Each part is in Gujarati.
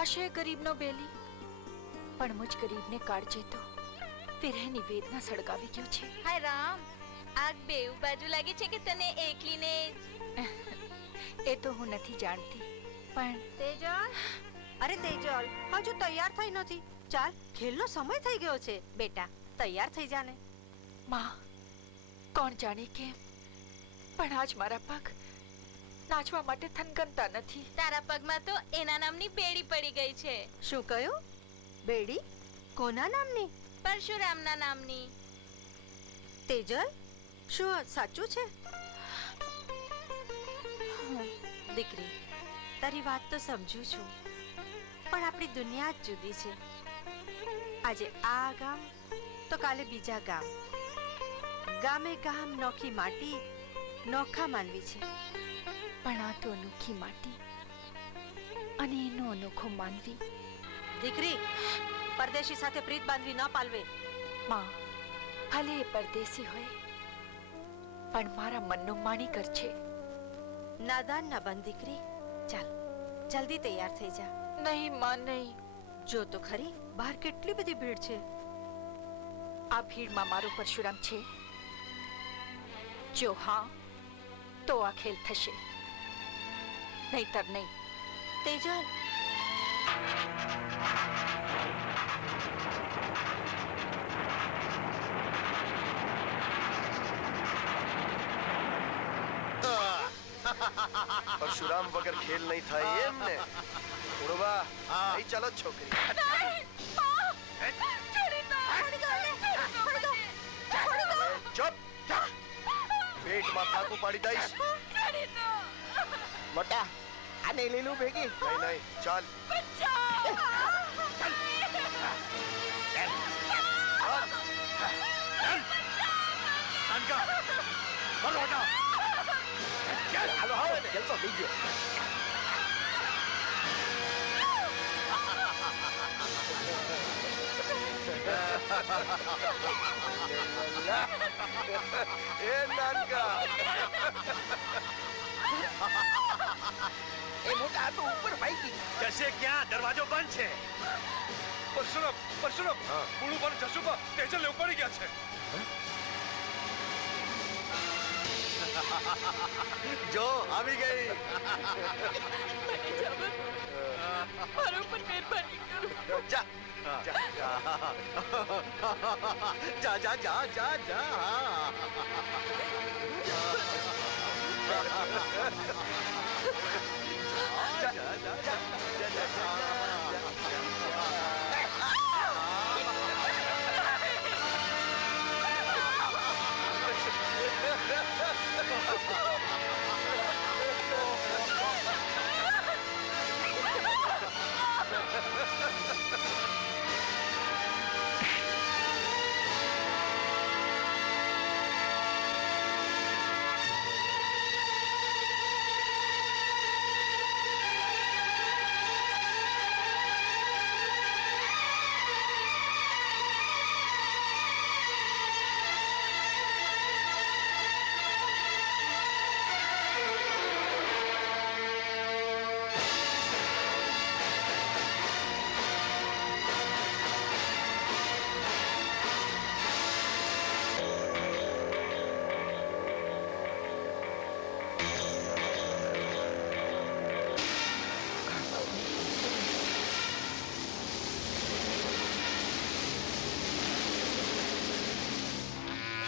हशे गरीब नो बेली पण मुझ गरीब ने काढजे तो विरहनी वेदना सळगावी गयो छे। हाय राम, आग बेव बाजू लागे छे के तने एकलीने ए तो હું નથી જાણતી પણ તેજલ, અરે તેજલ, હજુ તૈયાર થઈ નથી. ચાલ, ખેલનો સમય થઈ ગયો છે. બેટા, તૈયાર થઈ જાને. માં, કોણ જાણે કેમ પણ આજ મારા પગ નાચવા માટે થનગનતા નથી. તારા પગમાં તો એના નામની બેડી પડી ગઈ છે. શું કહ્યું? બેડી? કોના નામની? પરશુરામના નામની. તેજલ, શું સાચું છે? દીકરી, તારી વાત તો સમજુ છું, પણ આપણી દુનિયા જ જુદી છે. આજે આ ગામ તો કાલે બીજા ગામ. ગામે ગામ નોખી માટી, નોખા માનવી છે. પણ આ તો અનોખી માટી અને એનો અનોખો માનવી. દીકરી, પરદેશી સાથે પ્રીત બાંધવી ન પાલવે. માં, ભલે એ પરદેશી હોય પણ મારા મનનો માણીકર છે. નાદાન ના બન દીકરી. ચાલ, જલ્દી તૈયાર થઈ જા. નહીં માં, નહીં. જો તો ખરી, બહાર કેટલી બધી ભીડ છે. આ ભીડમાં મારો પરશુરામ છે? જો હા તો આ ખેલ થશે, નહીતર નહીં. તેજલ, परशुराम वगर खेल नहीं था ये ने उड़वा नहीं चलो छोकरी चुप पेट में फाकू पाड़ी दईश मोटा आने ले लूं बेगी नहीं नहीं चल હાલો હાલો ને જલસો થઈ ગયો ए नानका એ મોટા આ તો ઉપર ભાઈ जैसे क्या दरवाજો બંધ છે પરશુરામ પરશુરામ પુળું પર જશું પર તેજલ ઉપર પડી ગયા છે જો આવી ગઈ મારા ઉપર મહેરબાની કરો. જા જા જા જા જા જા જા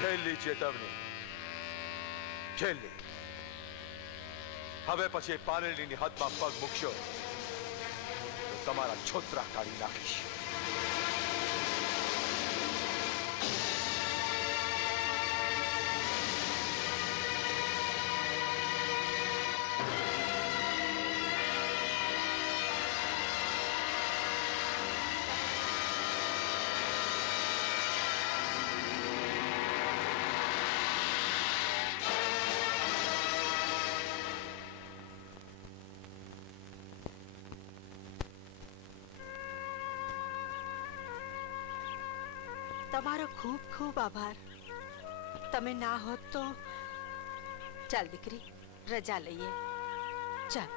છેલ્લી ચેતવણી છેલ્લી હવે પછી પારેલીની હાથમાં પગ મૂકશો તો તમારા છોતરા કાઢી નાખીશ તમારો ખૂબ ખૂબ આભાર. તમે ના હોત તો. ચાલ દીકરી, રજા લઈએ. ચાલ.